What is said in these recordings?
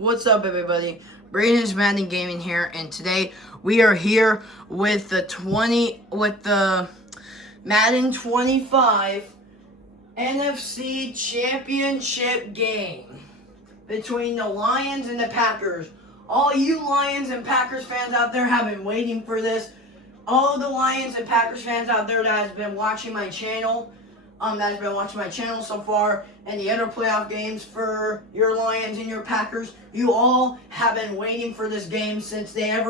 What's up, everybody? Braden's Madden Gaming here, and today we are here with the Madden 25 NFC Championship game between the Lions and the Packers. All you Lions and Packers fans out there have been waiting for this. All the Lions and Packers fans out there that has been watching my channel, so far, and the other playoff games for your Lions and your Packers, you all have been waiting for this game since both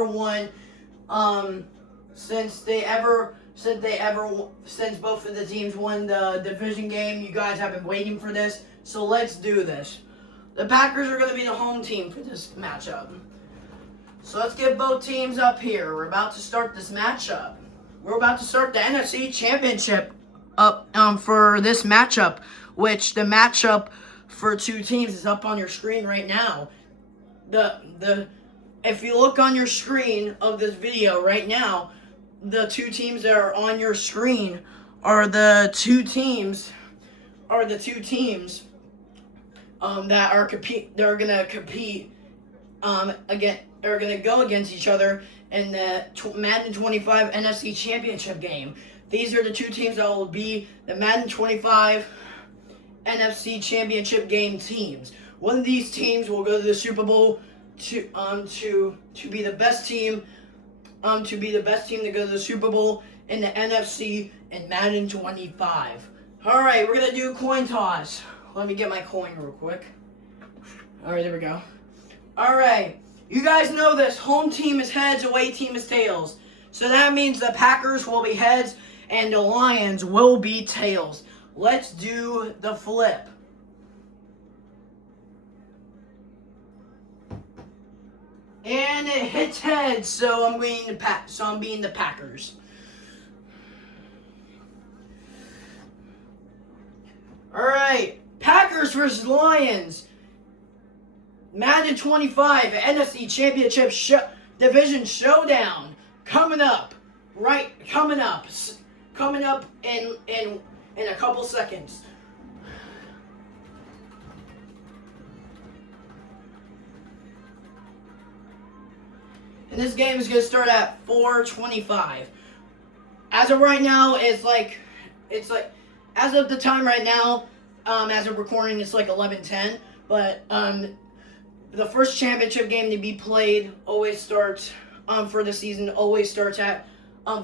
of the teams won the division game. You guys have been waiting for this, so let's do this. The Packers are going to be the home team for this matchup. So let's get both teams up here. We're about to start this matchup. We're about to start the NFC Championship up for this matchup, which the matchup for two teams is up on your screen right now. If you look on your screen of this video right now, the two teams that are on your screen are the two teams that are going to go against each other in the Madden 25 NFC Championship game. These are the two teams that will be the Madden 25 NFC Championship game teams. One of these teams will go to the Super Bowl to be the best team to go to the Super Bowl in the NFC in Madden 25. All right, we're gonna do a coin toss. Let me get my coin real quick. All right, there we go. All right, you guys know this. Home team is heads, away team is tails. So that means the Packers will be heads and the Lions will be tails. Let's do the flip. And it hits heads, so I'm being the Packers. All right, Packers versus Lions. Madden 25 NFC Championship Division Showdown coming up in a couple seconds. And this game is going to start at 4:25. As of right now, it's like as of the time right now, as of recording, it's like 11:10. But the first championship game to be played always starts for the season at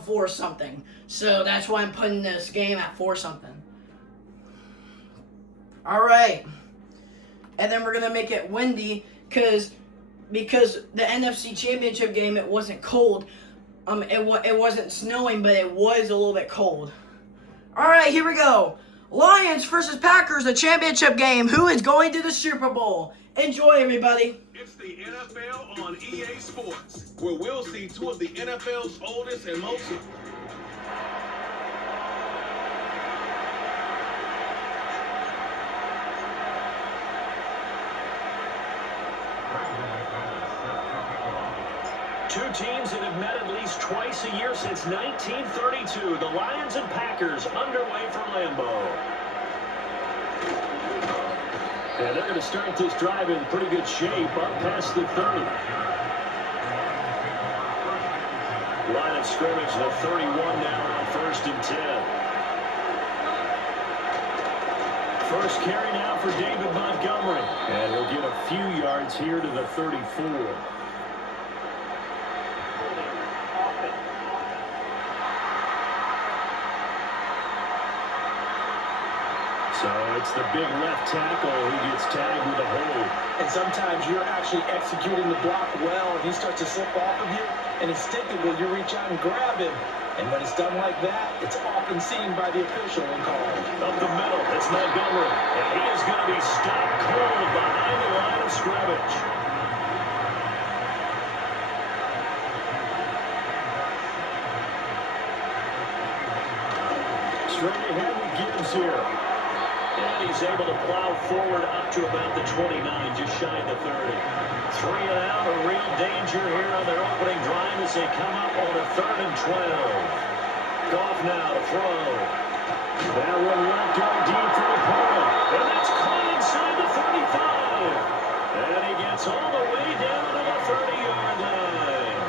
4 something. So that's why I'm putting this game at 4 something. All right, and then we're gonna make it windy because the NFC Championship game, it wasn't cold. It wasn't snowing, but it was a little bit cold. All right, here we go. Lions versus Packers, the championship game. Who is going to the Super Bowl? Enjoy, everybody. It's the NFL on EA Sports, where we'll see two of the NFL's oldest and most... Two teams that have met at least twice a year since 1932. The Lions and Packers underway from Lambeau. And they're going to start this drive in pretty good shape up past the 30. Line of scrimmage, the 31 now on 1st and 10. First carry now for David Montgomery. And he'll get a few yards here to the 34. So it's the big left tackle who gets tagged with a hold. And sometimes you're actually executing the block well, and he starts to slip off of you, and instinctively you reach out and grab him. And when it's done like that, it's often seen by the official and called. Up the middle, it's Montgomery. And he is going to be stopped cold behind the line of scrimmage. Straight ahead with Gibbs here. And he's able to plow forward up to about the 29, just shy of the 30. 3 and out, a real danger here on their opening drive as they come up on a 3rd and 12. Goff now to throw. That one went going deep for the opponent. And that's caught inside the 35. And he gets all the way down to the 30-yard line.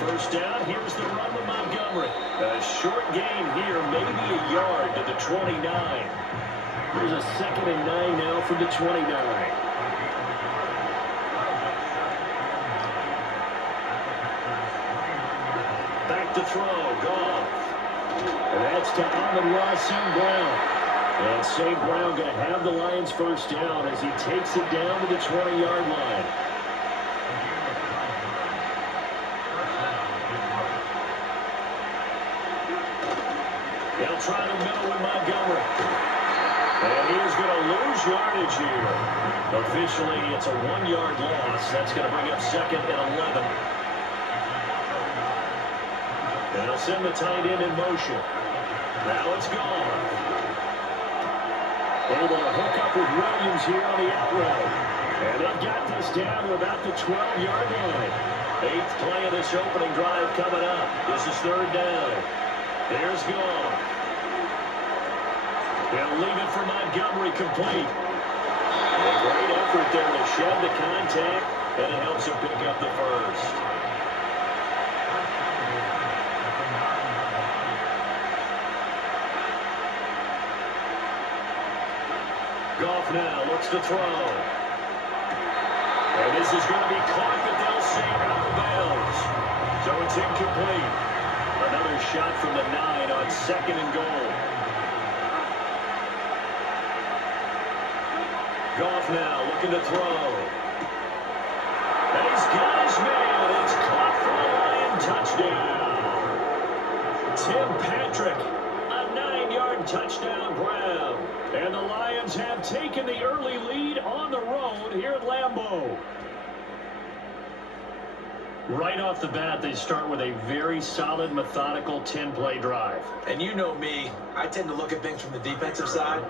First down, here's the run to Montgomery. A short gain here, maybe a yard to the 29. There's a 2nd and 9 now from the 29. Back to throw, Goff. And that's to Amon-Ra St. Brown. And St. Brown going to have the Lions first down as he takes it down to the 20-yard line. They'll try the middle with Montgomery. And he is going to lose yardage here. Officially, it's a 1-yard loss. That's going to bring up 2nd and 11. And they'll send the tight end in motion. Now it's gone. Able to hook up with Williams here on the out route. And they've got this down to about the 12-yard line. 8th play of this opening drive coming up. This is 3rd down. There's Goff. They'll leave it for Montgomery complete. A great effort there to shed the contact, and it helps him pick up the first. Goff now looks to throw. And this is going to be caught, but they'll say out of bounds. So it's incomplete. Another shot from the 9 on 2nd and goal. Goff now looking to throw. And he's got his man. It's caught for a Lion touchdown. Tim Patrick, a 9-yard touchdown grab. And the Lions have taken the early lead on the road here at Lambeau. Right off the bat, they start with a very solid, methodical 10-play drive. And you know me, I tend to look at things from the defensive side.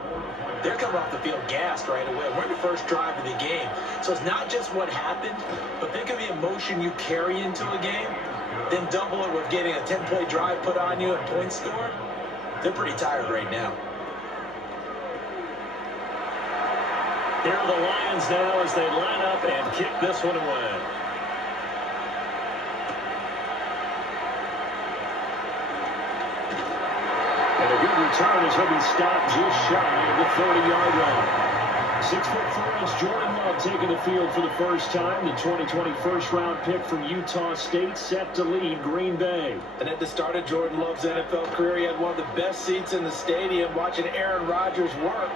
They're coming off the field gassed right away. We're in the first drive of the game. So it's not just what happened, but think of the emotion you carry into a game. Then double it with getting a 10-play drive put on you and points scored. They're pretty tired right now. Here are the Lions now as they line up and kick this one away. And a good return as he'll be stopped just shy of the 30-yard line. 6'4" Jordan Love taking the field for the first time. The 2020 first-round pick from Utah State set to lead Green Bay. And at the start of Jordan Love's NFL career, he had one of the best seats in the stadium watching Aaron Rodgers work.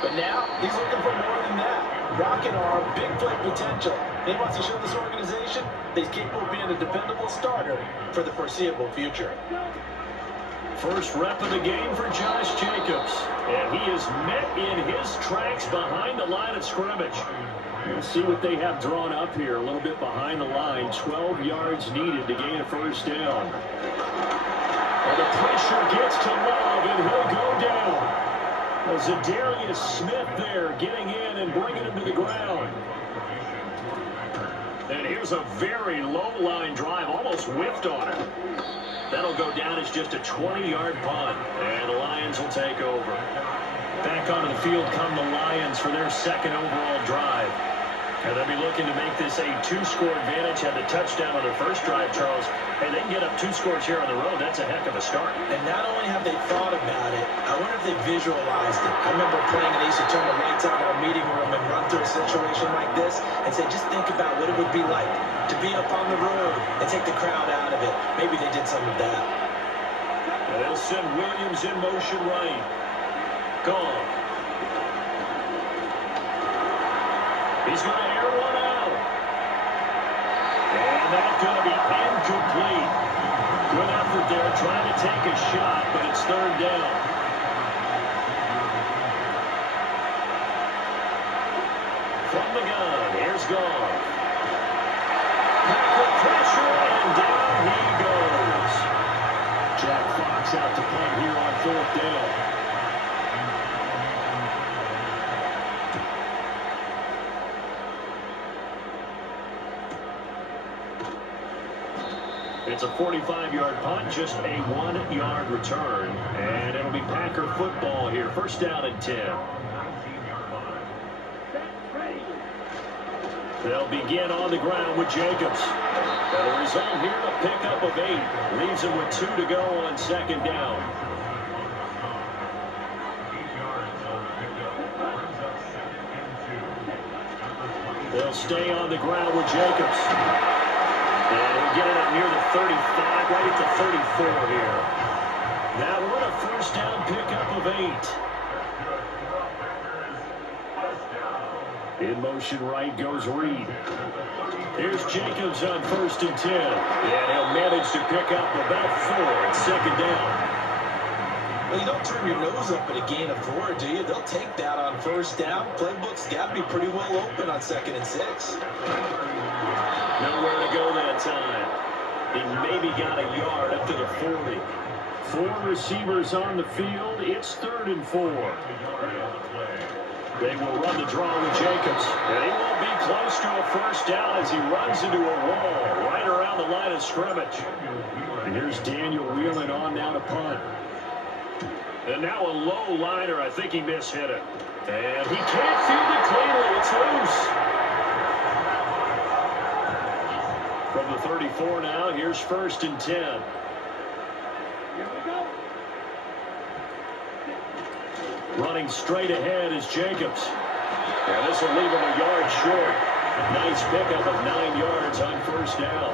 But now, he's looking for more than that. Rocket arm, big play potential. He wants to show this organization that he's capable of being a dependable starter for the foreseeable future. First rep of the game for Josh Jacobs. And he is met in his tracks behind the line of scrimmage. We'll see what they have drawn up here. A little bit behind the line. 12 yards needed to gain a first down. And the pressure gets to Love, and he'll go down. Zadarius Smith there getting in and bringing him to the ground. And here's a very low-line drive, almost whiffed on it. That'll go down as just a 20-yard punt, and the Lions will take over. Back onto the field come the Lions for their second overall drive. And they'll be looking to make this a 2-score advantage. Had the touchdown on their first drive, Charles. And they can get up 2 scores here on the road. That's a heck of a start. And not only have they thought about it, I wonder if they visualized it. I remember playing and they used to turn the lights on in our meeting room and run through a situation like this and say, just think about what it would be like to be up on the road and take the crowd out of it. Maybe they did some of that. And they'll send Williams in motion right. Gone. He's going to air one out. And that's going to be incomplete. Good effort there trying to take a shot, but it's 3rd down. From the gun, here's Goff. Packer pressure, and down he goes. Jack Fox out to punt here on 4th down. It's a 45-yard punt, just a 1-yard return. And it'll be Packer football here. First down and 10. They'll begin on the ground with Jacobs. And the result here, a pickup of 8. Leaves him with 2 to go on second down. They'll stay on the ground with Jacobs. And he'll get it up near the 35, right at the 34 here. That one, a first down pickup of 8. In motion right goes Reed. Here's Jacobs on first and 10. And he'll manage to pick up about 4 at second down. Well, you don't turn your nose up at a gain of 4, do you? They'll take that on first down. Playbook's got to be pretty well open on 2nd and 6. Nowhere to go that time. He maybe got a yard up to the 40. 4 receivers on the field. It's 3rd and 4. They will run the draw with Jacobs. And he won't be close to a first down as he runs into a wall right around the line of scrimmage. And here's Daniel wheeling on now to punt. And now a low liner. I think he mishit it. And he can't field it cleanly. It's loose. From the 34 now, here's 1st and 10. Here we go. Running straight ahead is Jacobs. And this will leave him a yard short. Nice pickup of 9 yards on first down.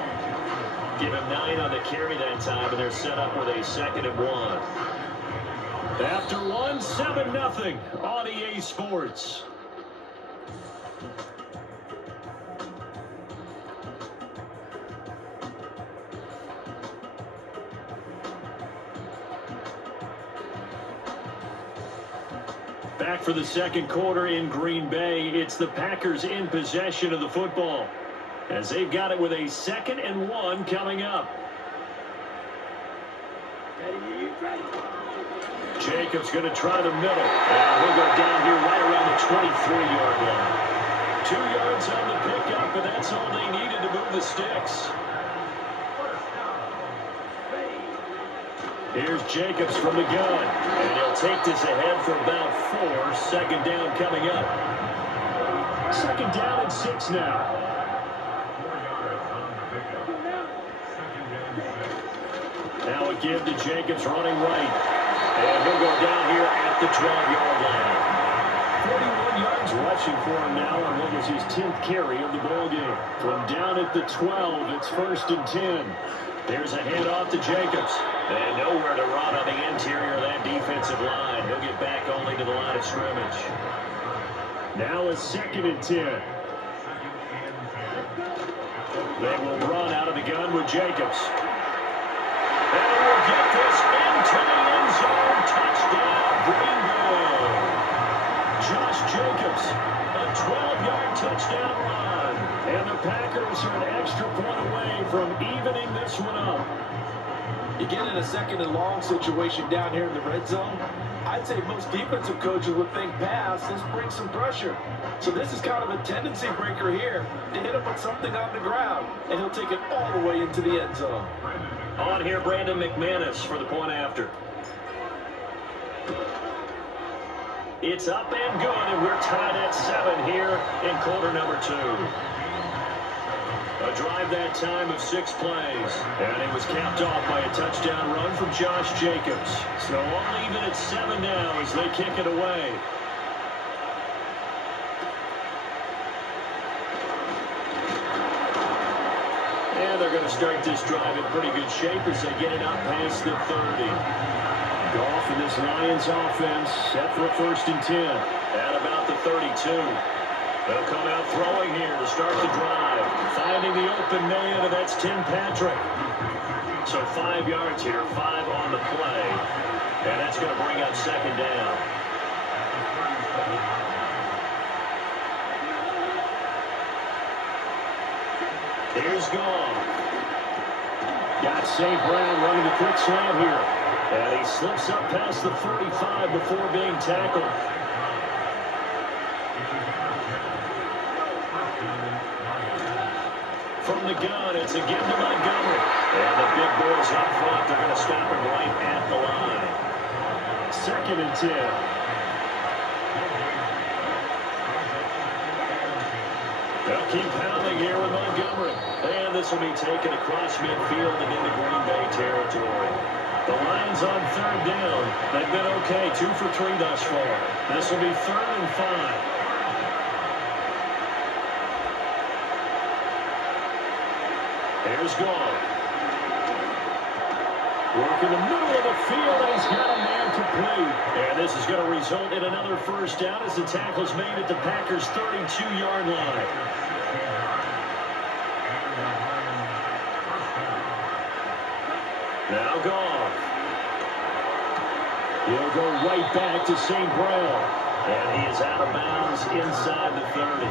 Give him 9 on the carry that time, and they're set up with a 2nd and 1. After 1, 7-0 on EA Sports. Back for the second quarter in Green Bay. It's the Packers in possession of the football as they've got it with a 2nd and 1 coming up. Jacobs going to try the middle. And he'll go down here right around the 23-yard line. 2 yards on the pickup, and that's all they needed to move the sticks. Here's Jacobs from the gun. And he'll take this ahead for about 4. Second down coming up. 2nd down and 6 now. Now a give to Jacobs running right. And he'll go down here at the 12-yard line. 41 yards rushing for him now on what was his 10th carry of the ball game. From down at the 12, it's 1st and 10. There's a handoff to Jacobs. And nowhere to run on the interior of that defensive line. He'll get back only to the line of scrimmage. Now a 2nd and 10. They will run out of the gun with Jacobs. And he will get this into the end zone. Touchdown, Green Bay. Josh Jacobs, a 12-yard touchdown run. And the Packers are an extra point away from evening this one up. You get in a 2nd and long situation down here in the red zone, I'd say most defensive coaches would think pass, let's bring some pressure. So this is kind of a tendency breaker here to hit him with something on the ground, and he'll take it all the way into the end zone. On here, Brandon McManus for the point after. It's up and good, and we're tied at 7 here in quarter number 2. A drive that time of 6 plays, and it was capped off by a touchdown run from Josh Jacobs. So all even at 7 now as they kick it away. And they're going to start this drive in pretty good shape as they get it up past the 30. Goff and this Lions offense set for a 1st and 10 at about the 32. They'll come out throwing here to start the drive. Finding the open man, and that's Tim Patrick. So 5 yards here, 5 on the play. And that's going to bring up 2nd down. Here's Goff. Got St. Brown running the quick slant here. And he slips up past the 45 before being tackled. from the gun. It's again to Montgomery. And the big boys up front. They're going to stop him right at the line. 2nd and 10. They'll keep pounding here with Montgomery. And this will be taken across midfield and into Green Bay territory. The Lions on 3rd down. They've been okay, 2 for 3 thus far. This will be 3rd and 5. Here's Goff. Work in the middle of the field, and he's got a man complete. And this is going to result in another first down as the tackle is made at the Packers' 32-yard line. Now Goff. He'll go right back to St. Brown. And he is out of bounds inside the 30.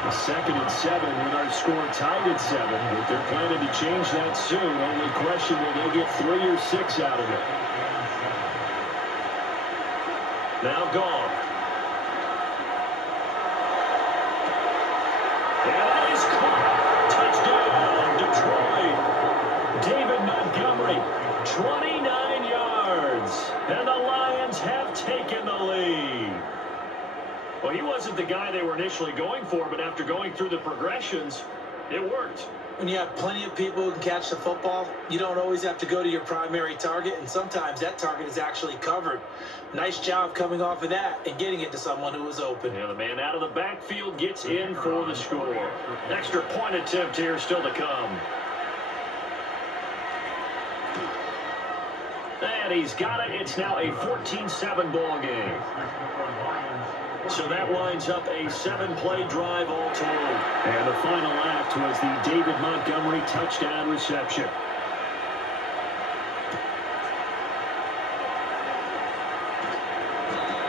A 2nd and 7 with our score tied at 7. But they're planning to change that soon. Only question, will they get 3 or 6 out of it? Now Goff. And that is caught. Touchdown, Detroit. David Montgomery, 29 yards. And the Lions have taken the lead. Well, he wasn't the guy they were initially going for, but after going through the progressions, it worked. When you have plenty of people who can catch the football, you don't always have to go to your primary target, and sometimes that target is actually covered. Nice job coming off of that and getting it to someone who was open. Yeah, the man out of the backfield gets in for the score. Extra point attempt here still to come. And he's got it. It's now a 14-7 ball game. So that winds up a 7-play drive all told. And the final act was the David Montgomery touchdown reception.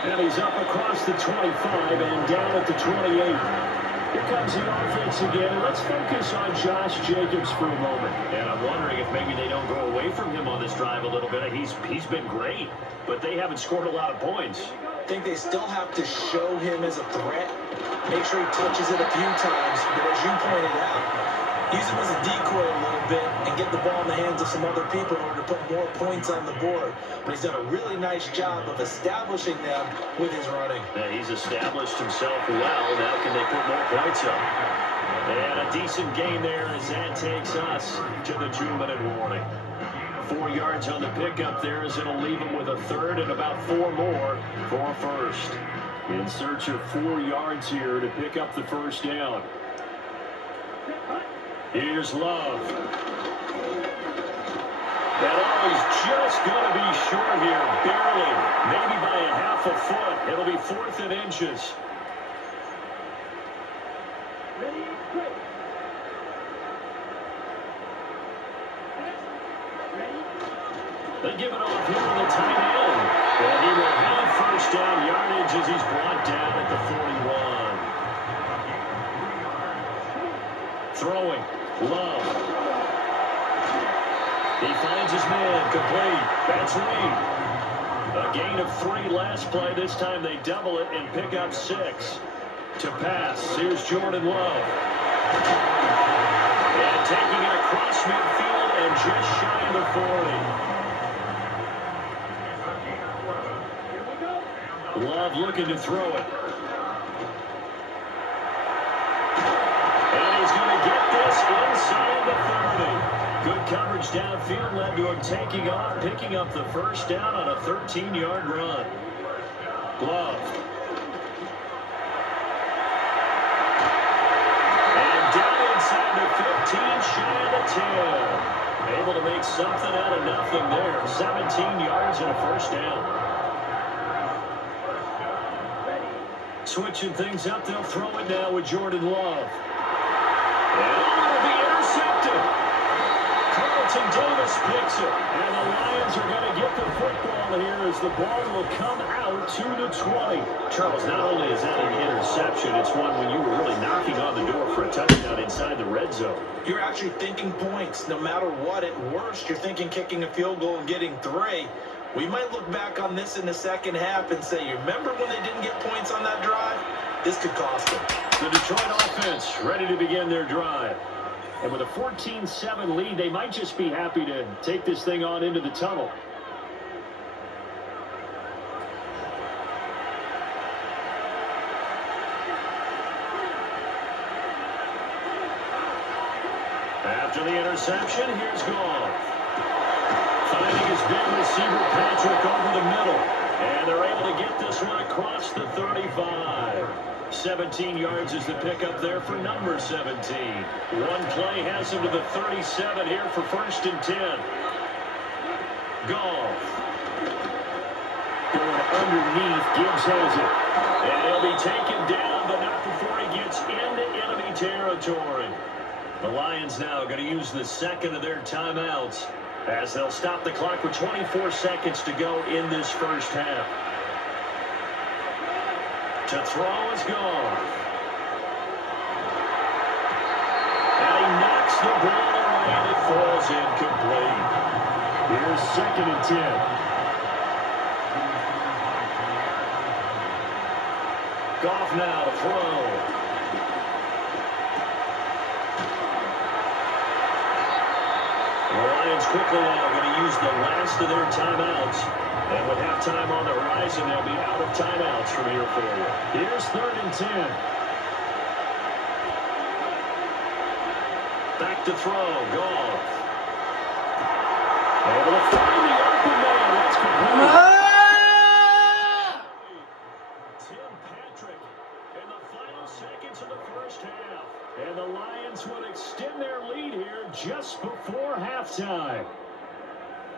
And he's up across the 25 and down at the 28. Here comes the offense again. Let's focus on Josh Jacobs for a moment. And I'm wondering if maybe they don't go away from him on this drive a little bit. He's been great, but they haven't scored a lot of points. I think they still have to show him as a threat. Make sure he touches it a few times. But as you pointed out, use him as a decoy a little bit and get the ball in the hands of some other people in order to put more points on the board. But he's done a really nice job of establishing them with his running. Yeah, he's established himself well. Now can they put more points up? And a decent gain there as that takes us to the 2-minute warning. 4 yards on the pickup there as it'll leave him with a 3rd and about 4 more for a 1st. In search of 4 yards here to pick up the first down. Here's Love. And he's just going to be short here, barely. Maybe by a half a foot. It'll be 4th and inches. They give it off here to the tight end. And he will have first down yardage as he's brought down at the 41. Throwing. Love. He finds his man. Complete. That's Reed. A gain of 3 last play. This time they double it and pick up 6. To pass. Here's Jordan Love. And taking it across midfield and just shy of the 40. Love looking to throw it. And he's going to get this inside the 30. Good coverage downfield led to him taking off, picking up the first down on a 13-yard run. Love. And down inside the 15, shy of the 10. Able to make something out of nothing there. 17 yards and a first down. Switching things up, they'll throw it now with Jordan Love. And it'll be intercepted. Carlton Davis picks it. And the Lions are going to get the football here as the ball will come out to the 20. Charles, not only is that an interception, it's one when you were really knocking on the door for a touchdown inside the red zone. You're actually thinking points. No matter what, at worst, you're thinking kicking a field goal and getting 3. We might look back on this in the second half and say, you remember when they didn't get points on that drive? This could cost them. The Detroit offense ready to begin their drive. And with a 14-7 lead, they might just be happy to take this thing on into the tunnel. After the interception, here's Goff. Finding his big receiver Patrick over the middle. And they're able to get this one across the 35. 17 yards is the pickup there for number 17. One play has him to the 37 here for 1st and 10. Goff. Going underneath, Gibbs has it. And he'll be taken down, but not before he gets into enemy territory. The Lions now going to use the second of their timeouts as they'll stop the clock with 24 seconds to go in this first half. To throw is Goff. And he knocks the ball away and it falls incomplete. Here's 2nd and 10. Goff now to throw. The Lions quickly now going to use the last of their timeouts. And with halftime on the horizon, they'll be out of timeouts from here forward. Here's 3rd and 10. Back to throw. Goff. Able to find the open man. That's complete. Tim Patrick in the final seconds of the first half. And the Lions would extend their lead here just before halftime.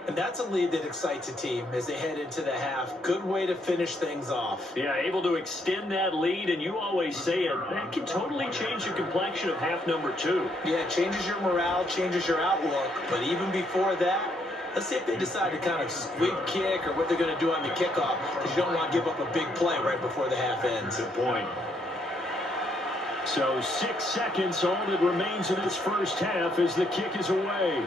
And that's a lead that excites a team as they head into the half. Good way to finish things off. Yeah, able to extend that lead, and you always say it, that can totally change the complexion of half number 2. Yeah, it changes your morale, changes your outlook. But even before that, let's see if they decide to kind of squib kick or what they're going to do on the kickoff, because you don't want to give up a big play right before the half ends. Good point. So 6 seconds, all that remains in this first half as the kick is away.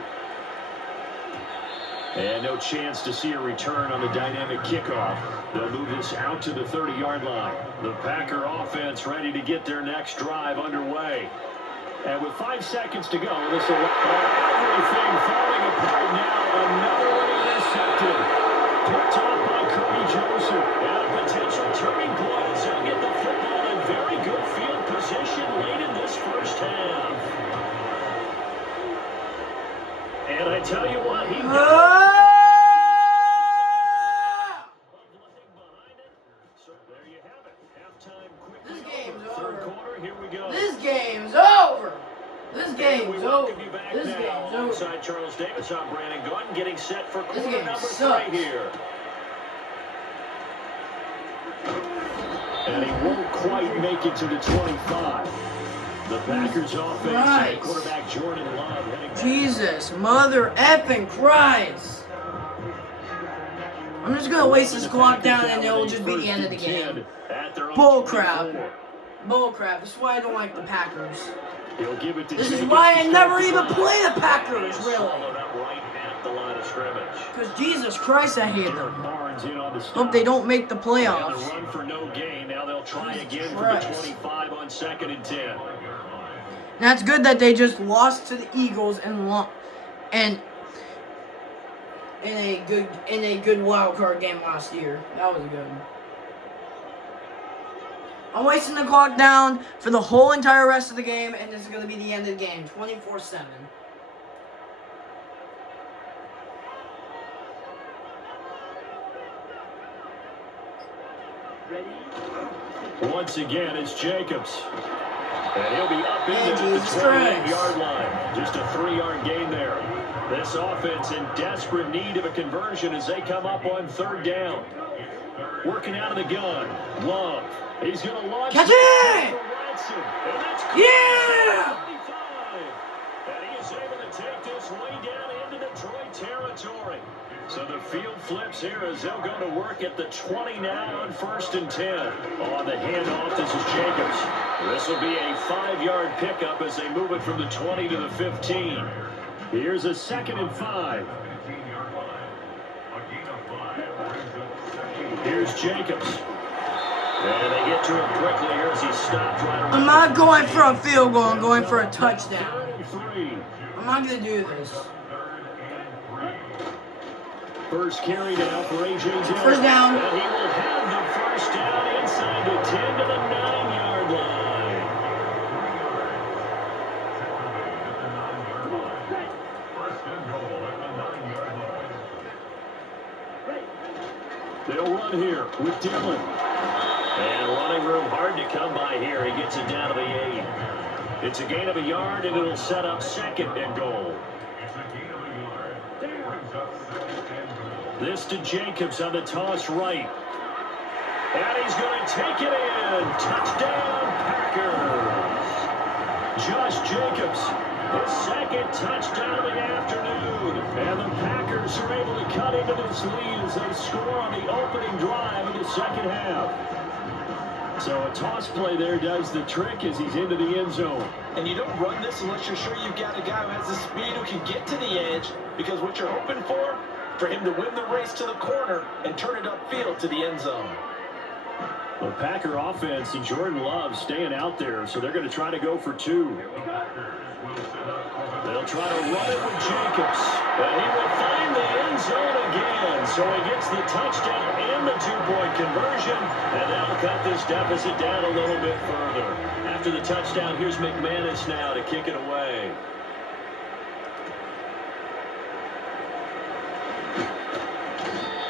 And no chance to see a return on the dynamic kickoff. They'll move this out to the 30-yard line. The Packer offense ready to get their next drive underway. And with 5 seconds to go, this will everything falling apart now. Another one intercepted. Picked off by Kirby Joseph. And a potential turning point as they'll get the football in very good field position late in this first half. And I tell you what, he So there you have it. Halftime quickly. This game's Third over. quarter, here we go. This game's over. This game's we over. welcome you back This now. game's over. Alongside Charles Davis, I'm Brandon Gordon, getting set for quarter game number sucks. 3 here. And he won't quite make it to the 25. The Packers offense, Christ. quarterback Jordan Love heading back. Jesus, mother effing Christ. I'm just gonna waste this clock down and it'll just be the end of the game. Bull crap. Bull crap. This is why I don't like the Packers. He'll give it to This is Jacobs why to I start never the even drive. play the Packers, really. Followed up right at the line of scrimmage. Because Jesus Christ, I hate them. Barnes in on the stop. Hope they don't make the And playoffs. the run for no gain. Now they'll try Jesus again Christ. for the 25 on 2nd and 10. That's good that they just lost to the Eagles and in a good wild card game last year. That was good. I'm wasting the clock down for the whole entire rest of the game, and this is going to be the end of the game, 24-7. Once again, it's Jacobs. And he'll be up into the Jesus 28-yard line. Just a 3-yard gain there. This offense in desperate need of a conversion as they come up on 3rd down. Working out of the gun. Love. He's going to launch. Catch it! And that's Yeah! 25. And he is able to take this way down into Detroit territory. So the field flips here as they'll go to work at the 20 now on 1st and 10. On the handoff, this is Jacobs. This will be a 5-yard pickup as they move it from the 20 to the 15. Here's a 2nd and 5. Here's Jacobs. And they get to him quickly here as he stopped right around. I'm not going for a field goal, I'm going for a touchdown. 3rd and 3. I'm not going to do this. First carry now for A.J. Dillon. First down. And he will have the first down inside the 10 to the 9-yard line. They'll run here with Dillon. And running room hard to come by here. He gets it down to the 8. It's a gain of a yard, and it'll set up 2nd and goal. This to Jacobs on the toss right. And he's going to take it in. Touchdown, Packers. Josh Jacobs, his 2nd touchdown of the afternoon. And the Packers are able to cut into this lead as they score on the opening drive of the second half. So a toss play there does the trick as he's into the end zone. And you don't run this unless you're sure you've got a guy who has the speed who can get to the edge, because what you're hoping for him to win the race to the corner and turn it upfield to the end zone. The Packer offense and Jordan Love staying out there, so they're going to try to go for 2. They'll try to run it with Jacobs, but he will find the end zone again. So he gets the touchdown and the 2-point conversion, and that'll cut this deficit down a little bit further. After the touchdown, here's McManus now to kick it away.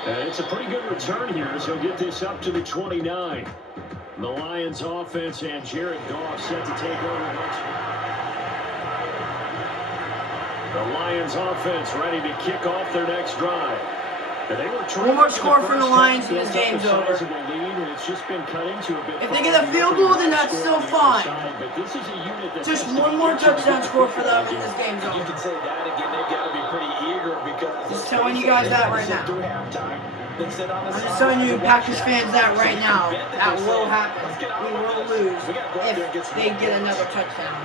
And it's a pretty good return here as he'll get this up to the 29. The Lions offense and Jared Goff set to take over. The Lions offense ready to kick off their next drive. And they were one more score for the Lions and this game's over. It's just been cut into a bit. If they get a field goal, then that's still fine. Just one more touchdown score for them and this game's over. You can say that again. They've got to be pretty eager because... Just telling you guys that right now. I'm just telling you Packers fans that right now. That will happen. We will lose if they get another touchdown.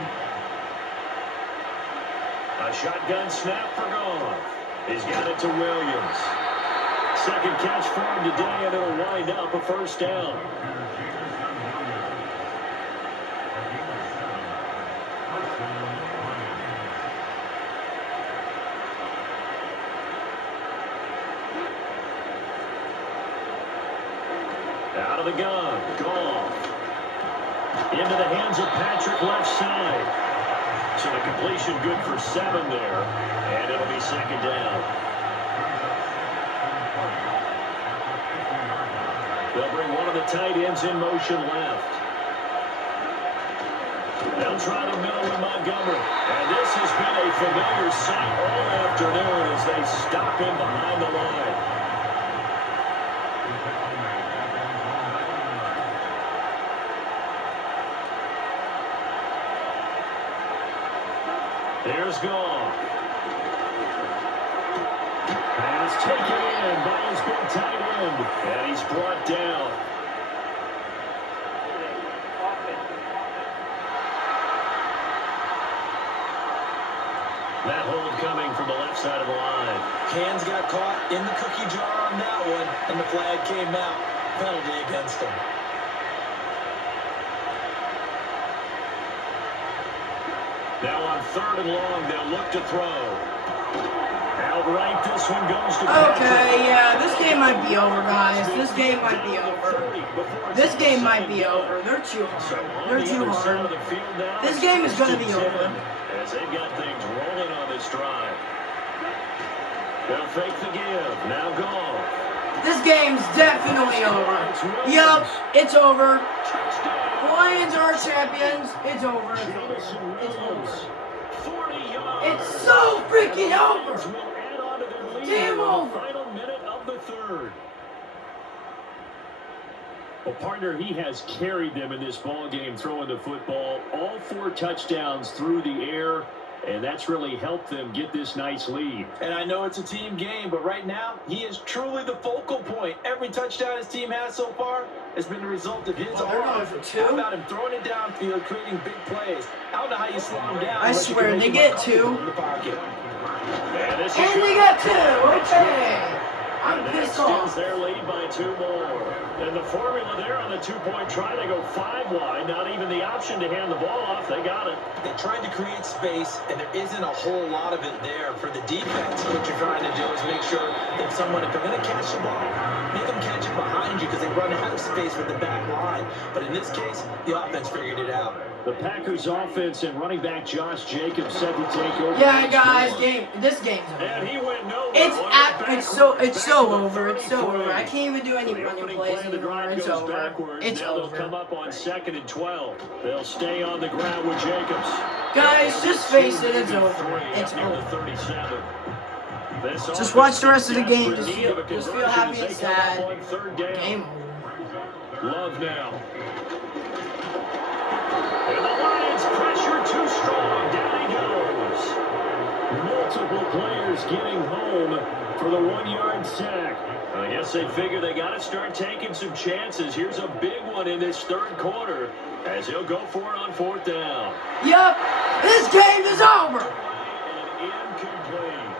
A shotgun snap for Goff. He's got it to Williams. 2nd catch for him today, and it'll wind up a first down. Out of the gun, Goff. Into the hands of Patrick left side. So the completion good for 7 there, and it'll be 2nd down. They'll bring one of the tight ends in motion left. They'll try the middle with Montgomery. And this has been a familiar sight all afternoon as they stop him behind the line. Here's Goff. Pass taken in by his big tight end. And he's brought down. That hold coming from the left side of the line. Hands got caught in the cookie jar on that one, and the flag came out. Penalty against him. Now on 3rd and long, they'll look to throw. Outright, this one goes to Patrick. Okay, yeah, this game might be over, guys. This game might be over. This game might be over. They're too hard. They're too hard. This game is going to be over. As they've got things rolling on this drive. They'll fake the give. Now Goff. This game's definitely over. Yup, it's over. The Lions are champions. It's over. It's over. It's so freaking over. Damn over. Final minute of the 3rd. Well, partner, he has carried them in this ball game, throwing the football. All 4 touchdowns through the air, and that's really helped them get this nice lead. And I know it's a team game, but right now, he is truly the focal point. Every touchdown his team has so far has been the result of his arm. How about him throwing it downfield, creating big plays? I don't know how you slow him down. I swear, they get 2. In the pocket. And they got 2. Okay. I'm And that pissed extends off. their lead by 2 more. And the formula there on the 2-point try, they go 5 wide. Not even the option to hand the ball off. They got it. They tried to create space, and there isn't a whole lot of it there. For the defense, what you're trying to do is make sure that someone, if they're going to catch the ball, make them catch it behind you because they run out of space with the back line. But in this case, the offense figured it out. The Packers offense and running back Josh Jacobs set to take over. Yeah, guys, this game's over. And he went nowhere. It's so over. It's so over. I can't even do any running plays anymore. It's over. It's now they'll come over. up on 2nd and 12. They'll stay on the ground with Jacobs. Guys, just face it. It's over. It's over. 37. Just watch the rest of the game. Just feel happy and sad. Game over. Love now. And the Lions pressure too strong. Down he goes. Multiple players getting home for the 1-yard sack. I guess they figure they got to start taking some chances. Here's a big one in this 3rd quarter as he'll go for it on 4th down. Yup, this game is over. And incomplete.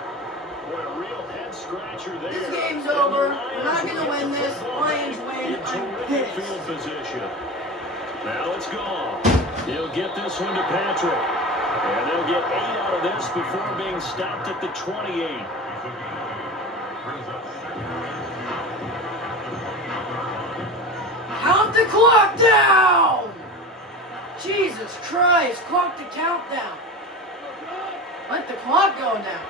What a real head scratcher there. This game's over. We're not going to win this. Lions win. I'm pissed. Field position. Now it's gone. He'll get this one to Patrick. And they'll get 8 out of this before being stopped at the 28. Count the clock down! Jesus Christ, clock the countdown. Let the clock go down.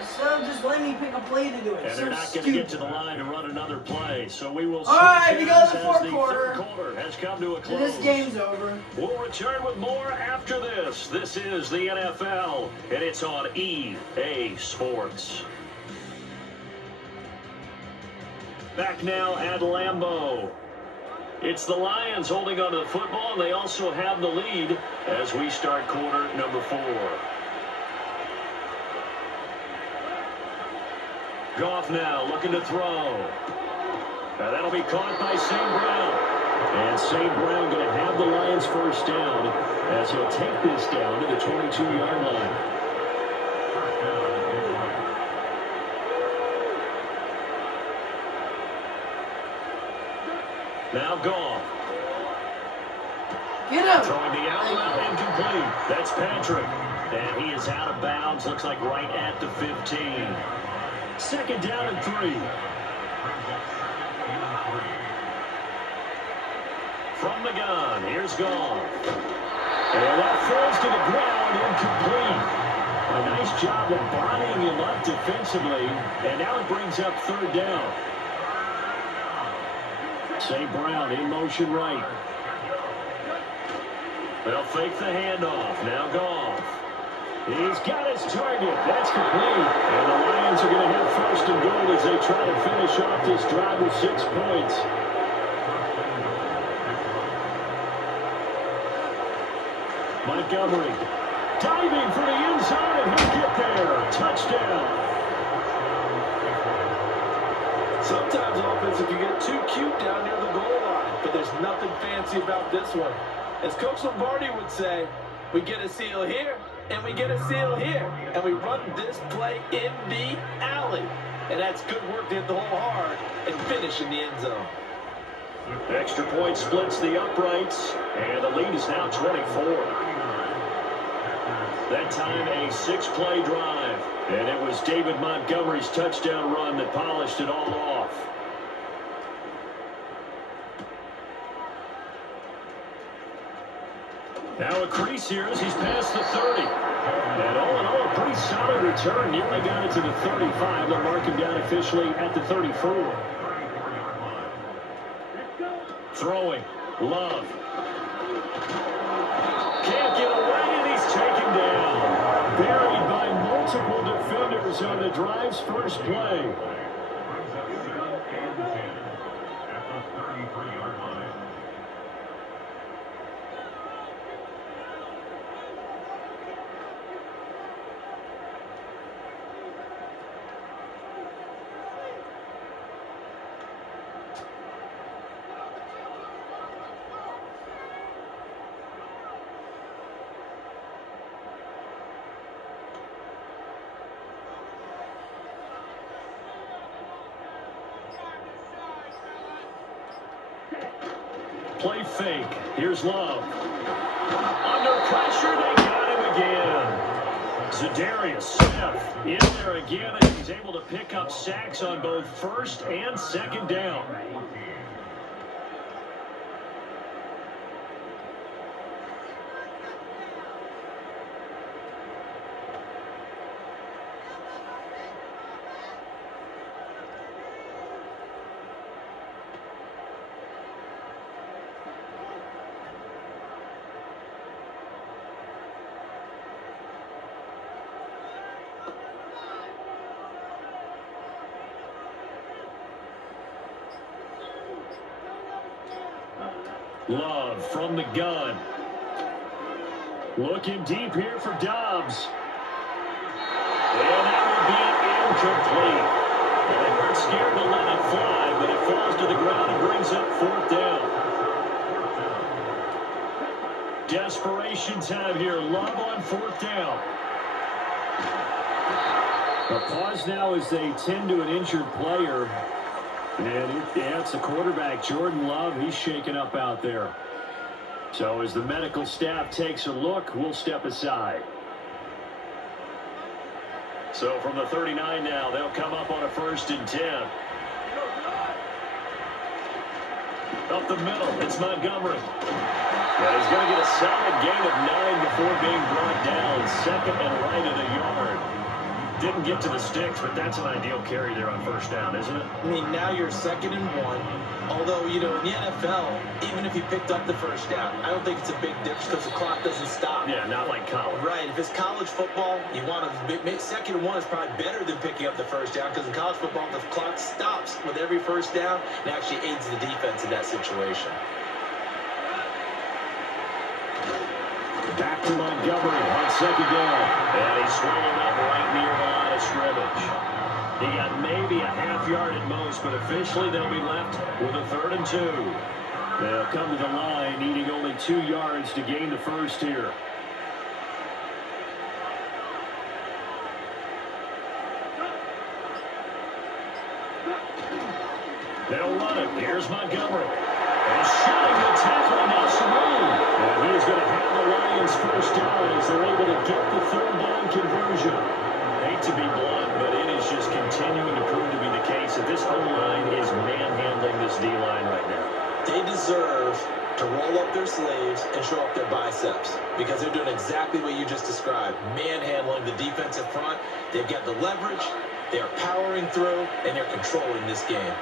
Instead of just letting me pick a play to do it. And So they're not going to get to the line to run another play. So we will see. All right, we go to the as 4th quarter. 3rd quarter has come to a close. This game's over. We'll return with more after this. This is the NFL, and it's on EA Sports. Back now at Lambeau. It's the Lions holding onto the football, and they also have the lead as we start quarter number 4. Goff now looking to throw. Now that'll be caught by St. Brown. And St. Brown going to have the Lions 1st down as he'll take this down to the 22-yard line. Now Goff. Get him! Throwing the out incomplete. That's Patrick. And he is out of bounds. Looks like right at the 15. 2nd down and 3. From the gun, here's Goff. And that falls to the ground, incomplete. A nice job of bodying him up defensively. And now it brings up 3rd down. St. Brown in motion right. They'll fake the handoff. Now Goff. He's got his target. That's complete. And the Lions are going to have 1st and goal as they try to finish off this drive with 6 points. Montgomery diving for the end zone, and he'll get there. Touchdown. Sometimes offense can get too cute down near the goal line, but there's nothing fancy about this one. As Coach Lombardi would say, we get a seal here, and we get a seal here, and we run this play in the alley. And that's good work to hit the hole hard and finish in the end zone. Extra point splits the uprights, and the lead is now 24. That time a 6-play drive, and it was David Montgomery's touchdown run that polished it all off. Now a crease here as he's past the 30. And all in all, a pretty solid return. Nearly got it to the 35. They'll mark him down officially at the 34. Throwing. Love. Can't get away, and he's taken down. Buried by multiple defenders on the drive's first play. Play fake. Here's Love. Under pressure, they got him again. Zadarius Smith in there again, and he's able to pick up sacks on both first and second down. Love from the gun. Looking deep here for Dobbs. And that would be incomplete. Well, they weren't scared to let it fly, but it falls to the ground and brings up fourth down. Desperation time here. Love on fourth down. A pause now as they tend to an injured player. And it's the quarterback, Jordan Love. He's shaken up out there. So as the medical staff takes a look, we'll step aside. So from the 39 now, they'll come up on a 1st and 10. Up the middle, it's Montgomery. And he's going to get a solid gain of 9 before being brought down. Second and right at a yard. Didn't get to the sticks, but that's an ideal carry there on 1st down, isn't it? I mean, now you're 2nd and 1. Although, you know, in the NFL, even if you picked up the 1st down, I don't think it's a big difference because the clock doesn't stop. Yeah, not like college. Right. If it's college football, you want to 2nd and 1 is probably better than picking up the 1st down because in college football, the clock stops with every 1st down and actually aids the defense in that situation. Back to Montgomery on 2nd down. And he's swinging up right near the line of scrimmage. He got maybe a half yard at most, but officially they'll be left with a 3rd and 2. They'll come to the line needing only 2 yards to gain the first here. They'll run it. Here's Montgomery. And shooting the tackle now, Samoan. And he is going to have the Lions 1st down as they're able to get the 3rd down conversion. Hate to be blunt, but it is just continuing to prove to be the case that this O-line is manhandling this D-line right now. They deserve to roll up their sleeves and show up their biceps because they're doing exactly what you just described, manhandling the defensive front. They've got the leverage, they're powering through, and they're controlling this game.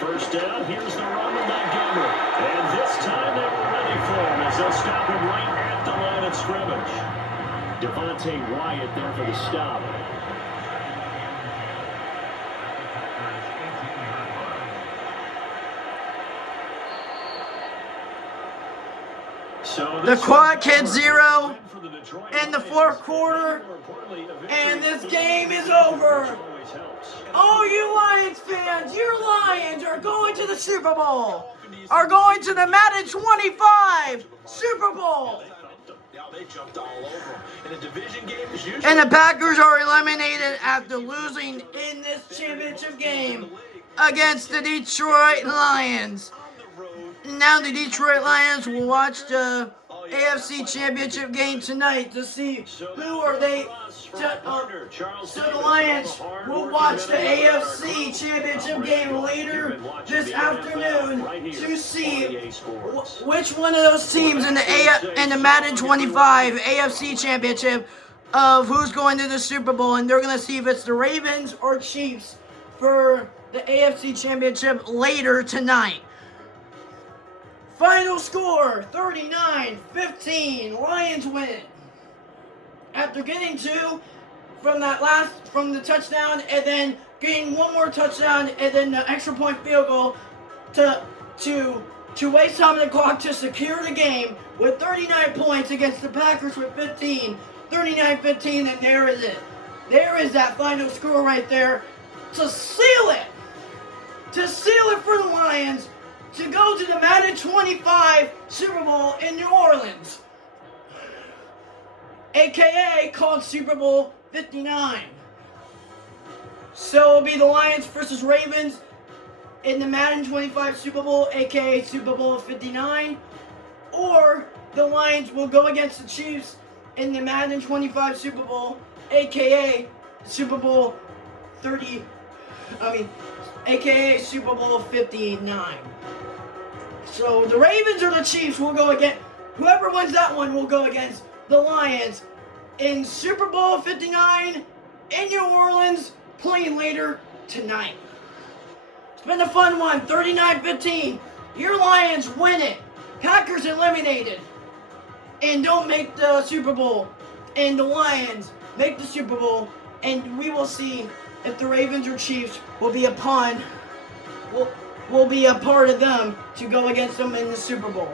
First down, here's the run to Montgomery. And this time they were ready for him as they'll stop him right at the line of scrimmage. Devontae Wyatt there for the stop. So The clock hit 0 in the 4th quarter, and this game is over. Oh, you Lions fans, your Lions are going to the Super Bowl, are going to the Madden 25 Super Bowl. They jumped all over them. In a division game, is usually... And the Packers are eliminated after losing in this championship game against the Detroit Lions. Now the Detroit Lions will watch the AFC Championship game tonight to see who are they. So the Lions will watch the AFC Championship game later this afternoon to see which one of those teams in the Madden 25 AFC Championship of who's going to the Super Bowl, and they're going to see if it's the Ravens or Chiefs for the AFC Championship later tonight. Final score, 39-15, Lions win. After getting 2 from the touchdown, and then getting 1 more touchdown, and then the extra point field goal to waste time on the clock to secure the game with 39 points against the Packers with 15, 39-15, and there is it. There is that final score right there to seal it. To seal it for the Lions to go to the Madden 25 Super Bowl in New Orleans, aka called Super Bowl 59. So it'll be the Lions versus Ravens in the Madden 25 Super Bowl, aka Super Bowl 59, or the Lions will go against the Chiefs in the Madden 25 Super Bowl, aka Super Bowl aka Super Bowl 59. So the Ravens or the Chiefs will go against, whoever wins that one will go against the Lions in Super Bowl 59 in New Orleans, playing later tonight. It's been a fun one, 39-15. Your Lions win it. Packers eliminated and don't make the Super Bowl. And the Lions make the Super Bowl, and we will see if the Ravens or Chiefs will be will be a part of them to go against them in the Super Bowl.